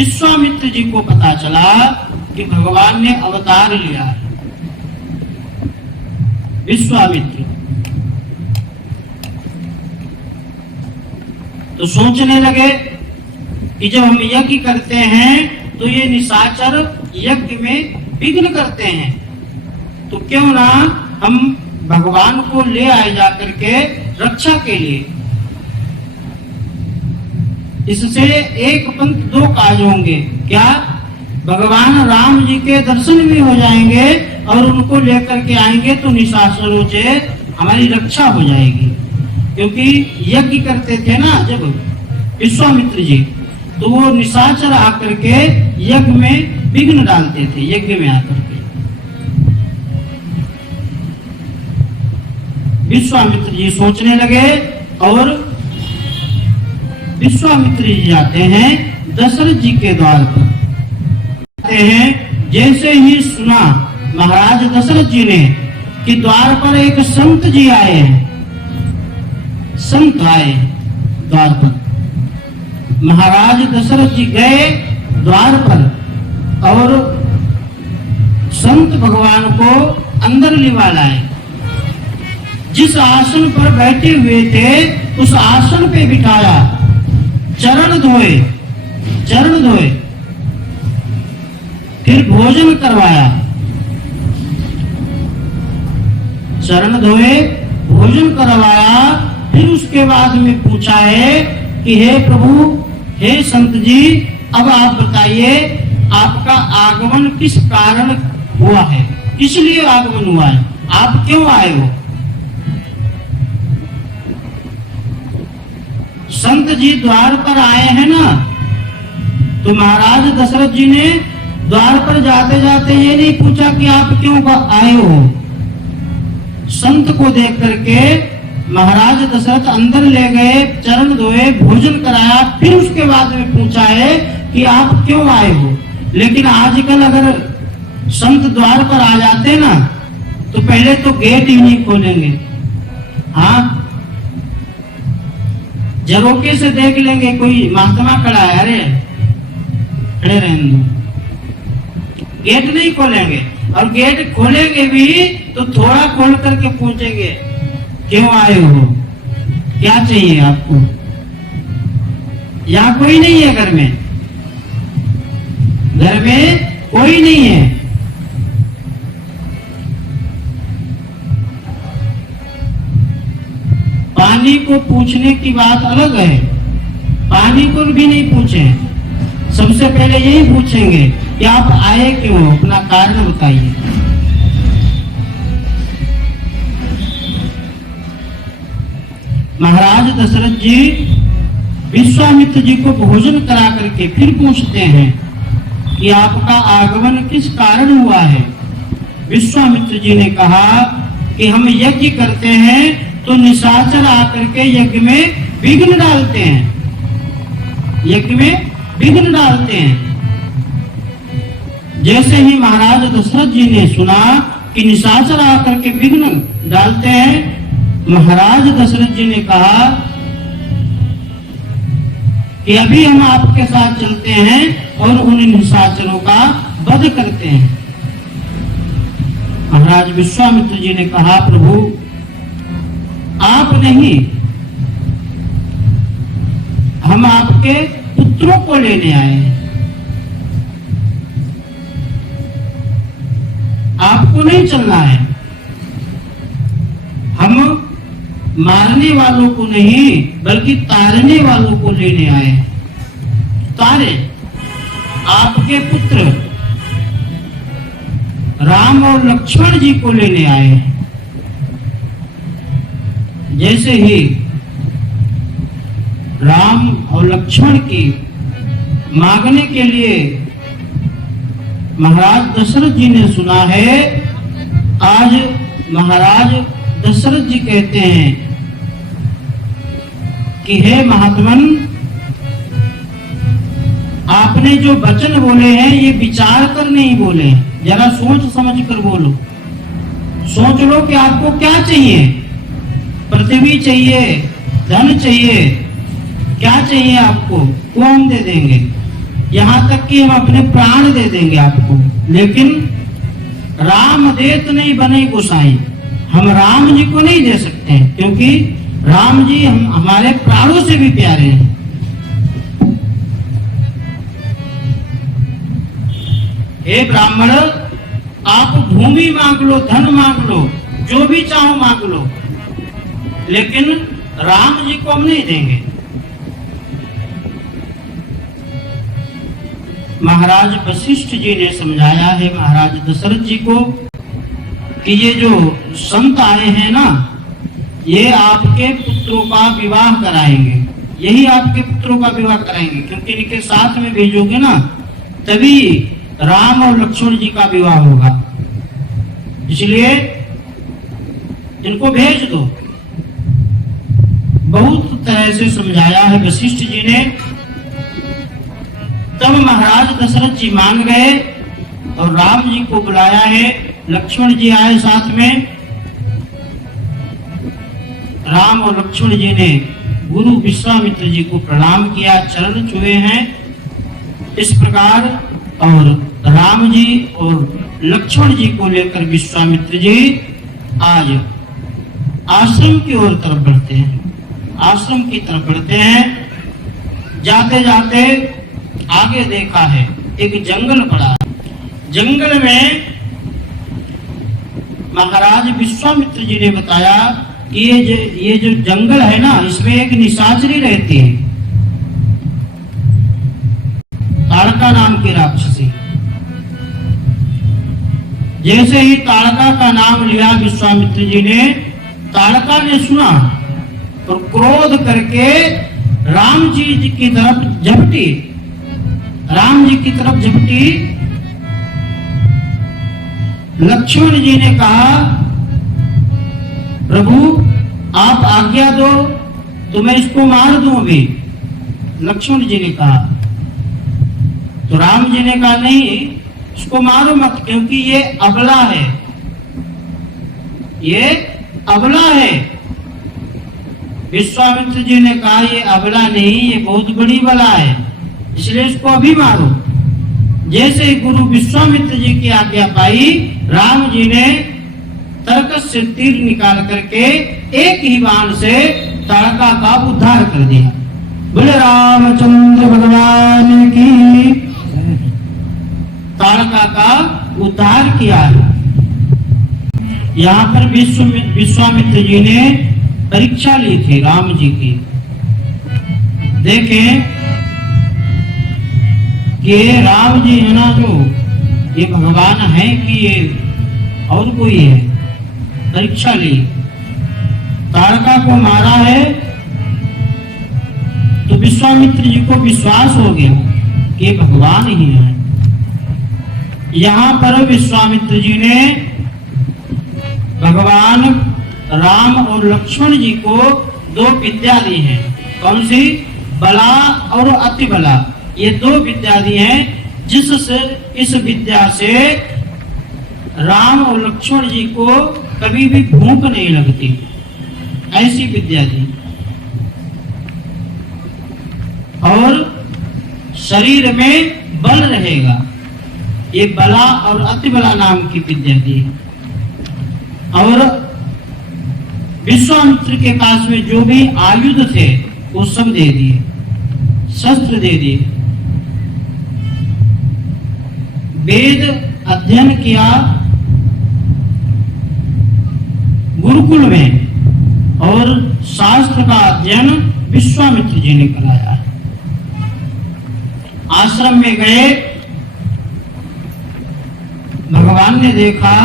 विश्वामित्र जी को पता चला कि भगवान ने अवतार लिया है। विश्वामित्र तो सोचने लगे कि जब हम यज्ञ करते हैं तो ये निशाचर यज्ञ में विघ्न करते हैं, तो क्यों ना हम भगवान को ले आए जाकर के रक्षा के लिए। इससे एक पंथ दो काज होंगे। क्या? भगवान राम जी के दर्शन भी हो जाएंगे और उनको लेकर के आएंगे तो निशाचरों से हमारी रक्षा हो जाएगी। क्योंकि यज्ञ करते थे ना जब विश्वामित्र जी, तो वो निशाचर आकर के यज्ञ में विघ्न डालते थे, यज्ञ में आकर के। विश्वामित्र जी सोचने लगे और विश्वामित्र जी जाते हैं दशरथ जी के द्वार पर। हैं जैसे ही सुना महाराज दशरथ जी ने कि द्वार पर एक संत जी आए हैं, संत आए द्वार पर। महाराज दशरथ जी गए द्वार पर और संत भगवान को अंदर लिवा लाए। जिस आसन पर बैठे हुए थे उस आसन पे बिठाया, चरण धोए, चरण धोए, फिर भोजन करवाया। चरण धोए, भोजन करवाया। फिर उसके बाद में पूछा है कि हे प्रभु, हे संत जी, अब आप बताइए आपका आगमन किस कारण हुआ है, किस लिए आगमन हुआ है, आप क्यों आए हो। संत जी द्वार पर आए हैं ना, तो महाराज दशरथ जी ने द्वार पर जाते जाते ये नहीं पूछा कि आप क्यों आए हो। संत को देख करके महाराज दशरथ अंदर ले गए, चरण धोए, भोजन कराया। फिर उसके बाद में पूछा है कि आप क्यों आए हो। लेकिन आजकल अगर संत द्वार पर आ जाते ना तो पहले तो गेट ही नहीं खोलेंगे। हाँ, झरोके से देख लेंगे कोई महात्मा खड़ा है, अरे खड़े रहने दो, गेट नहीं खोलेंगे। और गेट खोलेंगे भी तो थोड़ा खोल करके पूछेंगे क्यों आए हो, क्या चाहिए आपको। यहाँ कोई नहीं है, घर में, घर में कोई नहीं है। पानी को पूछने की बात अलग है, पानी को भी नहीं पूछे, सबसे पहले यही पूछेंगे कि आप आए क्यों, अपना कारण बताइए। महाराज दशरथ जी विश्वामित्र जी को भोजन करा करके फिर पूछते हैं कि आपका आगमन किस कारण हुआ है। विश्वामित्र जी ने कहा कि हम यज्ञ करते हैं तो निशाचर आकर के यज्ञ में विघ्न डालते हैं, यज्ञ में विघ्न डालते हैं। जैसे ही महाराज दशरथ जी ने सुना कि निशाचर आकर के विघ्न डालते हैं, महाराज दशरथ जी ने कहा कि अभी हम आपके साथ चलते हैं और उन निशाचरों का वध करते हैं। महाराज विश्वामित्र जी ने कहा प्रभु आप नहीं, हम आपके पुत्रों को लेने आए हैं, आपको नहीं चलना है। हम मारने वालों को नहीं बल्कि तारने वालों को लेने आए। तारे आपके पुत्र राम और लक्ष्मण जी को लेने आए हैं। जैसे ही राम और लक्ष्मण की मांगने के लिए महाराज दशरथ जी ने सुना है, आज महाराज दशरथ जी कहते हैं कि हे महात्मन, आपने जो वचन बोले हैं ये विचार कर नहीं बोले, जरा सोच समझ कर बोलो। सोच लो कि आपको क्या चाहिए, पृथ्वी चाहिए, धन चाहिए, क्या चाहिए आपको, वो हम दे देंगे। यहाँ तक कि हम अपने प्राण दे देंगे आपको, लेकिन राम देत नहीं बने गोसाई, हम राम जी को नहीं दे सकते हैं, क्योंकि राम जी हमारे प्राणों से भी प्यारे हैं। हे ब्राह्मण, आप भूमि मांग लो, धन मांग लो, जो भी चाहो मांग लो, लेकिन राम जी को हम नहीं देंगे। महाराज वशिष्ठ जी ने समझाया है महाराज दशरथ जी को कि ये जो संत आए हैं ना, ये आपके पुत्रों का विवाह कराएंगे, यही आपके पुत्रों का विवाह कराएंगे, क्योंकि इनके साथ में भेजोगे ना तभी राम और लक्ष्मण जी का विवाह होगा, इसलिए इनको भेज दो। बहुत तरह से समझाया है वशिष्ठ जी ने। तब महाराज दशरथ जी मान गए और राम जी को बुलाया है, लक्ष्मण जी आए साथ में। राम और लक्ष्मण जी ने गुरु विश्वामित्र जी को प्रणाम किया, चरण छुए हैं इस प्रकार, और राम जी और लक्ष्मण जी को लेकर विश्वामित्र जी आज आश्रम की ओर तरफ बढ़ते हैं, आश्रम की तरफ बढ़ते हैं। जाते जाते आगे देखा है एक जंगल पड़ा, जंगल में महाराज विश्वामित्र जी ने बताया कि ये जो जंगल है ना, इसमें एक निशाचरी रहती है, ताड़का नाम की राक्षसी। जैसे ही ताड़का का नाम लिया विश्वामित्र जी ने, ताड़का ने सुना और क्रोध करके राम जी की तरफ झपटी, राम जी की तरफ झपटी। लक्ष्मण जी ने कहा, प्रभु आप आज्ञा दो तो मैं इसको मार दूं अभी। लक्ष्मण जी ने कहा, तो राम जी ने कहा नहीं, इसको मारो मत, क्योंकि ये अबला है, ये अबला है। विश्वामित्र जी ने कहा ये अबला नहीं, ये बहुत बड़ी बला है, इसलिए इसको अभी मारो। जैसे ही गुरु विश्वामित्र जी की आज्ञा पाई, राम जी ने तरकस से तीर निकाल करके एक ही बाण से ताड़का का उद्धार कर दिया। बोले रामचंद्र भगवान की। ताड़का का उद्धार किया है। यहाँ पर विश्वामित्र जी ने परीक्षा ली थी राम जी की। देखें कि राम जी है ना, जो ये भगवान है कि ये और कोई है। परीक्षा ली, ताड़का को मारा है तो विश्वामित्र जी को विश्वास हो गया कि ये भगवान ही है। यहाँ पर विश्वामित्र जी ने भगवान राम और लक्ष्मण जी को दो विद्या दी है। कौन सी? बला और अति बला, ये दो विद्या दी है, जिससे इस विद्या से राम और लक्ष्मण जी को कभी भी भूख नहीं लगती, ऐसी विद्या दी। और शरीर में बल रहेगा, ये बला और अति बला नाम की विद्या दी। और विश्वामित्र के पास में जो भी आयुध थे वो सब दे दिए, शस्त्र दे दिए। वेद अध्ययन किया गुरुकुल में, और शास्त्र का अध्ययन विश्वामित्र जी ने कराया। आश्रम में गए, भगवान ने देखा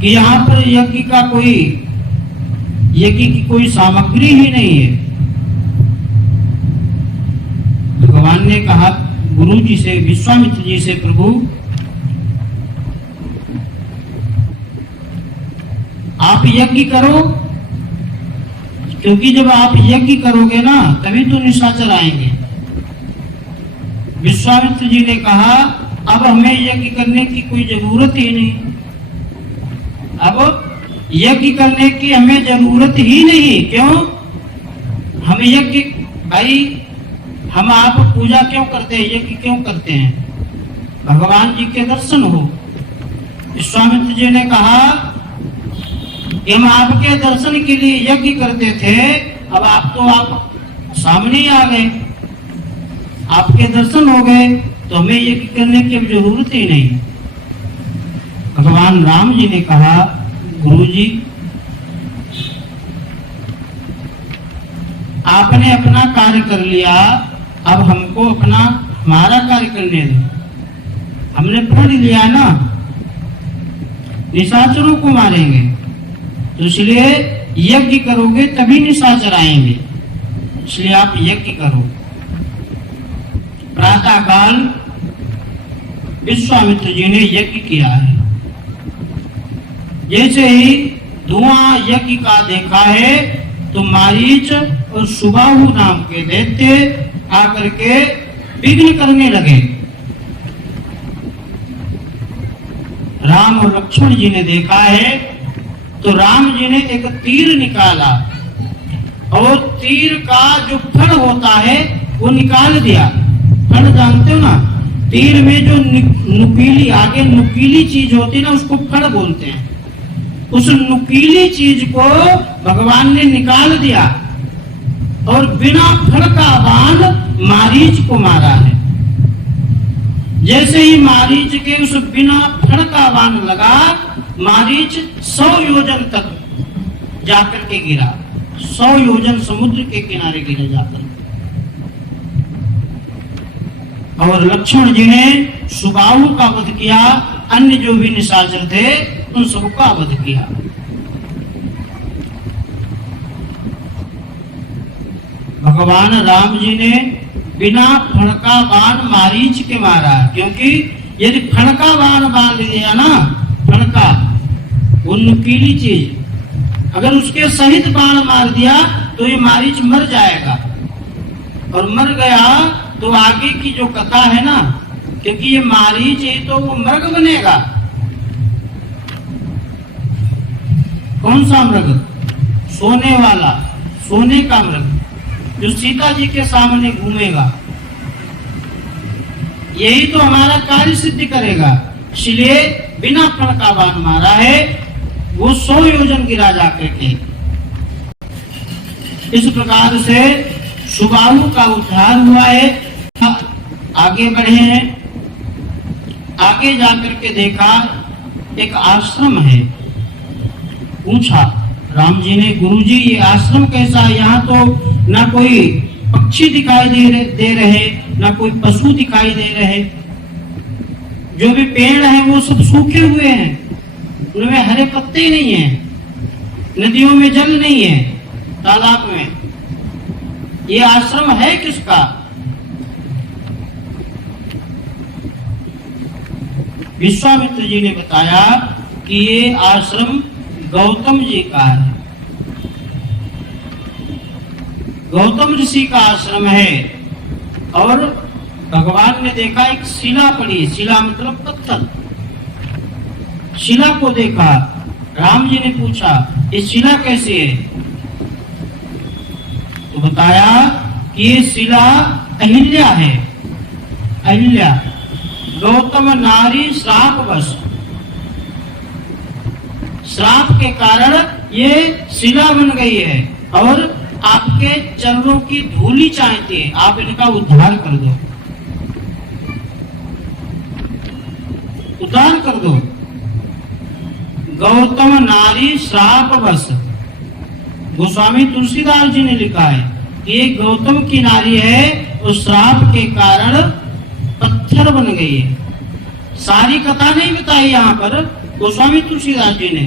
कि यहाँ पर यज्ञ की कोई सामग्री ही नहीं है। भगवान ने कहा गुरु जी से, विश्वामित्र जी से, प्रभु आप यज्ञ करो, क्योंकि जब आप यज्ञ करोगे ना तभी तो निशाचर आएंगे। विश्वामित्र जी ने कहा अब हमें यज्ञ करने की कोई जरूरत ही नहीं, अब यज्ञ करने की हमें जरूरत ही नहीं। क्यों? हम यज्ञ, भाई हम आप पूजा क्यों करते हैं, यज्ञ क्यों करते हैं? भगवान जी के दर्शन हो। विश्वामित्र जी ने कहा कि हम आपके दर्शन के लिए यज्ञ करते थे, अब आप सामने ही आ गए, आपके दर्शन हो गए, तो हमें यज्ञ करने की अब जरूरत ही नहीं। भगवान राम जी ने कहा, गुरु जी आपने अपना कार्य कर लिया, अब हमको हमारा कार्य करने दो। हमने प्रण लिया ना, निशाचरों को मारेंगे, तो इसलिए यज्ञ करोगे तभी निशाचर आएंगे, इसलिए आप यज्ञ करो। प्रातः काल विश्वामित्र जी ने यज्ञ किया है। जैसे ही धुआं यज्ञ का देखा है तो मारीच और सुबाहु नाम के दैत्य आकर के विघ्न करने लगे। राम और लक्ष्मण जी ने देखा है तो राम जी ने एक तीर निकाला और तीर का जो फण होता है वो निकाल दिया। फण जानते हो ना, तीर में जो नुकीली आगे नुकीली चीज होती है ना, उसको फण बोलते हैं। उस नुकीली चीज को भगवान ने निकाल दिया और बिना फण का बाण मारीच को मारा है। जैसे ही मारीच के उस बिना फण का बाण लगा, मारीच 100 योजन तक जाकर के गिरा, 100 योजन समुद्र के किनारे गिरा जाकर। और लक्ष्मण जी ने सुबाहु का वध किया, अन्य जो भी निशाचर थे उन सबका वध किया। भगवान राम जी ने बिना फण का बाण मारीच के मारा, क्योंकि यदि फण का बाण बांध दिया ना, फण का वो नुकीली चीज अगर उसके सहित बाण मार दिया तो ये मारीच मर जाएगा, और मर गया तो आगे की जो कथा है ना, क्योंकि ये मारीच है तो वो मृग बनेगा। कौन सा मृग? सोने वाला, सोने का मृग जो सीता जी के सामने घूमेगा, यही तो हमारा कार्य सिद्ध करेगा। इसलिए बिना फण का बाण मारा है, वो 100 योजन गिरा जाकर के। इस प्रकार से सुबाहु का उद्धार हुआ है। आगे बढ़े हैं, आगे जाकर के देखा एक आश्रम है। पूछा राम जी ने, गुरु जी ये आश्रम कैसा है? यहाँ तो ना कोई पक्षी दिखाई दे रहे, ना कोई पशु दिखाई दे रहे, जो भी पेड़ हैं वो सब सूखे हुए हैं, उनमें हरे पत्ते नहीं हैं, नदियों में जल नहीं है, तालाब में। ये आश्रम है किसका? विश्वामित्र जी ने बताया कि ये आश्रम गौतम जी का है। गौतम ऋषि का आश्रम है। और भगवान ने देखा एक शिला पड़ी, शिला मतलब पत्थर, शिला को देखा। राम जी ने पूछा ये शिला कैसी है? तो बताया कि ये शिला अहिल्या है। अहिल्या गौतम नारी श्राप बस, श्राप के कारण ये शिला बन गई है और आपके चरणों की धूली चाहती है, आप इनका उद्धार कर दो, उद्धार कर दो। गौतम नारी श्राप बस, गोस्वामी तुलसीदास जी ने लिखा है कि ये गौतम की नारी है और श्राप के कारण पत्थर बन गई है। सारी कथा नहीं बताई यहाँ पर गोस्वामी तुलसीदास जी ने,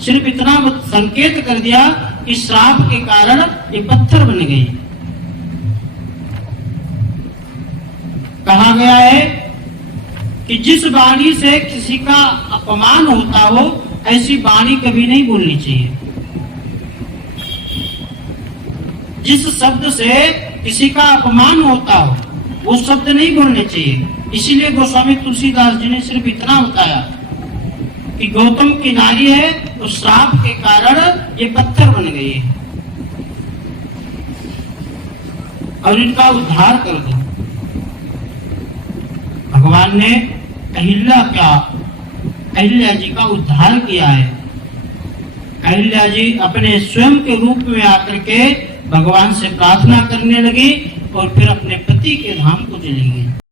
सिर्फ इतना संकेत कर दिया कि श्राप के कारण ये पत्थर बन गई। कहा गया है कि जिस वाणी से किसी का अपमान होता हो ऐसी वाणी कभी नहीं बोलनी चाहिए। जिस शब्द से किसी का अपमान होता हो वो शब्द नहीं बोलने चाहिए। इसीलिए गोस्वामी तुलसीदास जी ने सिर्फ इतना बताया कि गौतम की नारी है तो श्राप के कारण ये पत्थर बन गई है। और इनका उद्धार कर दो। भगवान ने अहिल्या जी का उद्धार किया है। अहिल्या जी अपने स्वयं के रूप में आकर के भगवान से प्रार्थना करने लगी और फिर अपने पति के धाम को चली गई।